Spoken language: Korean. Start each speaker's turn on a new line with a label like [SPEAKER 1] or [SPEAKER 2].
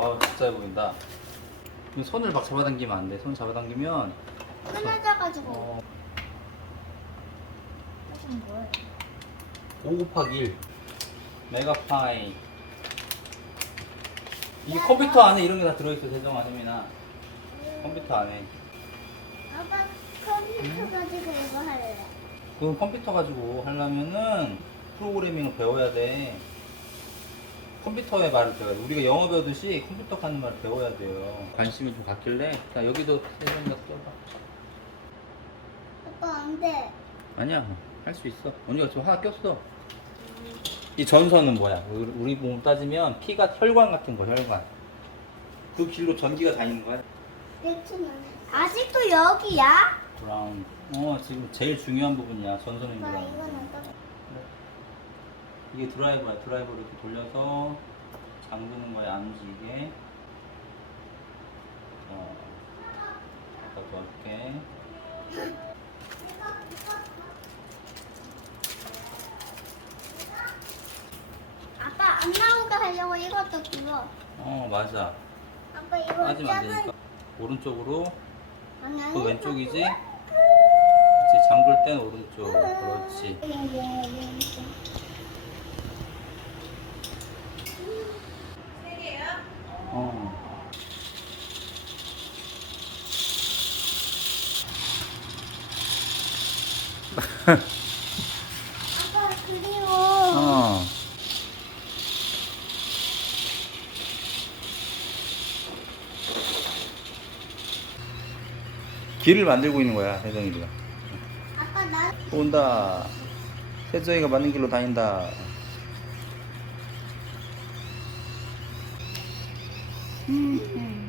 [SPEAKER 1] 아 진짜 보인다. 이거 손을 막 잡아당기면 안 돼. 손 잡아당기면
[SPEAKER 2] 끊어져가지고.
[SPEAKER 1] 어,
[SPEAKER 2] 무슨 뭐예요?
[SPEAKER 1] 5 곱하기 1 메가파이 이 컴퓨터 안에 이런 게 다 들어있어 세정아 혜민아 컴퓨터 안에
[SPEAKER 2] 아빠 컴퓨터 가지고 이거 할래.
[SPEAKER 1] 그 컴퓨터 가지고 하려면은 프로그래밍을 배워야 돼 컴퓨터의 말을 배워야 돼 우리가 영어 배우듯이 컴퓨터 하는 말을 배워야 돼요. 관심이 좀 갖길래? 자 여기도 세정이가 써봐.
[SPEAKER 2] 아빠 안 돼.
[SPEAKER 1] 아니야 할 수 있어. 언니가 지금 하나 꼈어. 이 전선은 뭐야? 우리- 우리 몸 따지면 피가 혈관 같은 거 혈관. 그 길로 전기가 다니는 거야?
[SPEAKER 2] 아직도 여기야?
[SPEAKER 1] 브라운. 어 지금 제일 중요한 부분이야 전선
[SPEAKER 2] 아빠
[SPEAKER 1] 연결하는
[SPEAKER 2] 이건
[SPEAKER 1] 거
[SPEAKER 2] 어떻게?
[SPEAKER 1] 이게 드라이버야. 드라이버를 이렇게 돌려서 잠그는 거야 안 움직이게. 자 아까 도와줄게.
[SPEAKER 2] 아빠 안 나오게 하려고 이것도 불어.
[SPEAKER 1] 어 맞아.
[SPEAKER 2] 아빠 이거
[SPEAKER 1] 빠지면 안 되니까. 오른쪽으로.
[SPEAKER 2] 아니 아니.
[SPEAKER 1] 그 왼쪽이지? 그치 잠글 땐 오른쪽. 그렇지 어.
[SPEAKER 2] 아빠 그리고
[SPEAKER 1] 어. 길을 만들고 있는 거야 세정이가
[SPEAKER 2] 아빠 나
[SPEAKER 1] 온다 세정이가 맞는 길로 다닌다
[SPEAKER 2] 음.